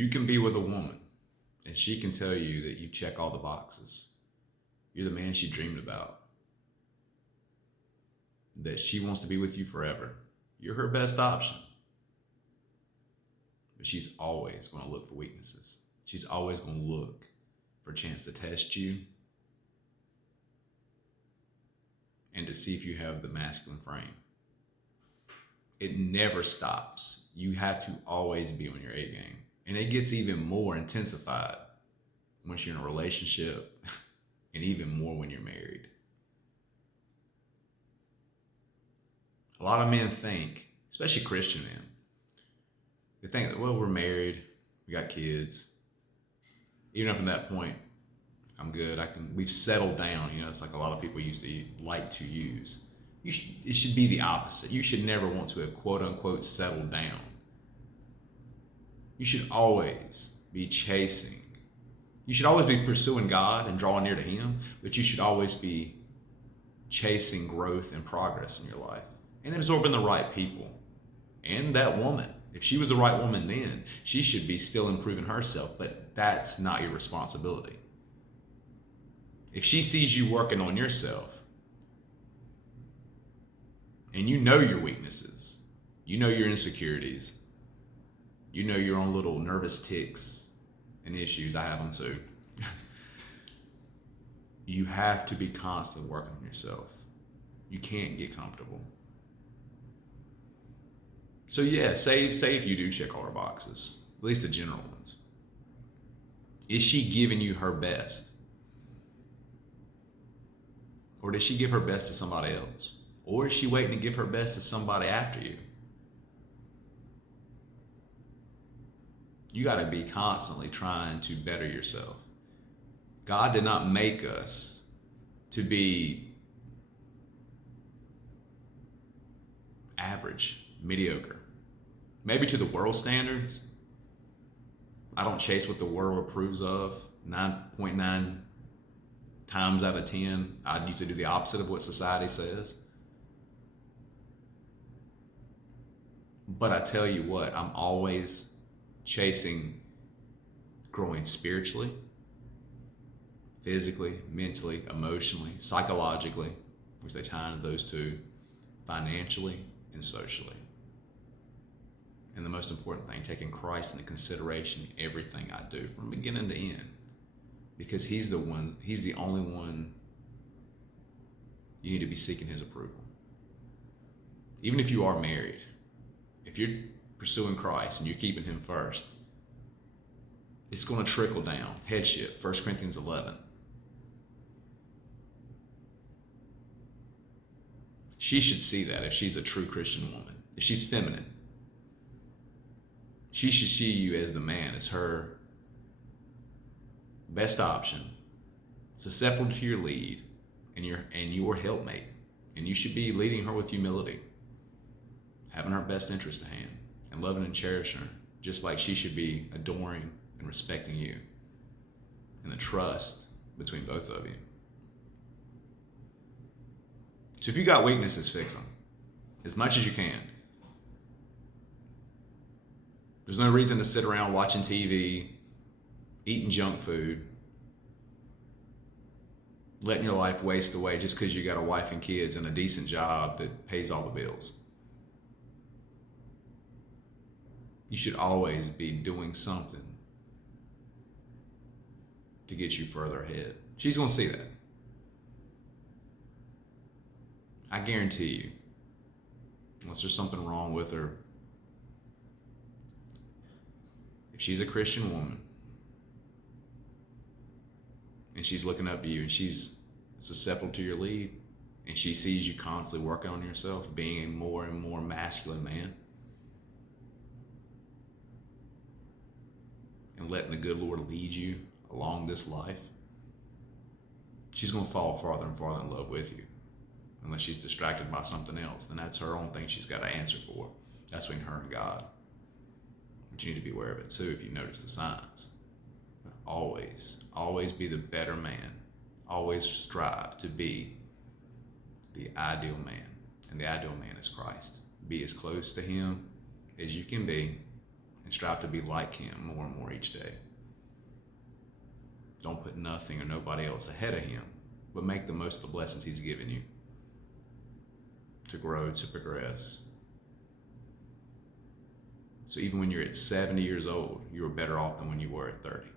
You can be with a woman and she can tell you that you check all the boxes. You're the man she dreamed about. That she wants to be with you forever. You're her best option. But she's always going to look for weaknesses. She's always going to look for a chance to test you and to see if you have the masculine frame. It never stops. You have to always be on your A game. And it gets even more intensified once you're in a relationship and even more when you're married. A lot of men think, especially Christian men, they think that, well, we're married, we got kids. Even up to that point, I'm good. We've settled down. It's like a lot of people like to use. It should be the opposite. You should never want to have quote unquote settled down. You should always be chasing. You should always be pursuing God and drawing near to Him, but you should always be chasing growth and progress in your life and absorbing the right people. And that woman, if she was the right woman then, she should be still improving herself, but that's not your responsibility. If she sees you working on yourself, and you know your weaknesses, you know your insecurities, you know your own little nervous tics and issues, I have them too. You have to be constantly working on yourself. You can't get comfortable. So yeah, say if you do check all her boxes, at least the general ones. Is she giving you her best? Or does she give her best to somebody else? Or is she waiting to give her best to somebody after you? You got to be constantly trying to better yourself. God did not make us to be average, mediocre. Maybe to the world standards. I don't chase what the world approves of. 9.9 times out of 10, I need to do the opposite of what society says. But I tell you what, I'm always chasing growing spiritually, physically, mentally, emotionally, psychologically, which they tie into those two, financially and socially. And the most important thing, taking Christ into consideration in everything I do from beginning to end. Because He's the only one you need to be seeking His approval. Even if you are married, if you're pursuing Christ and you're keeping Him first, it's going to trickle down. Headship, 1 Corinthians 11. She should see that if she's a true Christian woman. If she's feminine, she should see you as the man, as her best option, susceptible to your lead and your helpmate. And you should be leading her with humility, having her best interest at hand, and loving and cherishing her, just like she should be adoring and respecting you, and the trust between both of you. So if you got weaknesses, fix them as much as you can. There's no reason to sit around watching TV, eating junk food, letting your life waste away just because you got a wife and kids and a decent job that pays all the bills. You should always be doing something to get you further ahead. She's going to see that. I guarantee you, unless there's something wrong with her, if she's a Christian woman and she's looking up to you and she's susceptible to your lead and she sees you constantly working on yourself, being a more and more masculine man, and letting the good Lord lead you along this life, she's going to fall farther and farther in love with you. Unless she's distracted by something else, then that's her own thing she's got to answer for. That's between her and God. But you need to be aware of it too if you notice the signs. But always be the better man. Always strive to be the ideal man. And the ideal man is Christ. Be as close to Him as you can be and strive to be like him more and more each day. Don't put nothing or nobody else ahead of him, but make the most of the blessings he's given you to grow, to progress. So even when you're at 70 years old, you are better off than when you were at 30.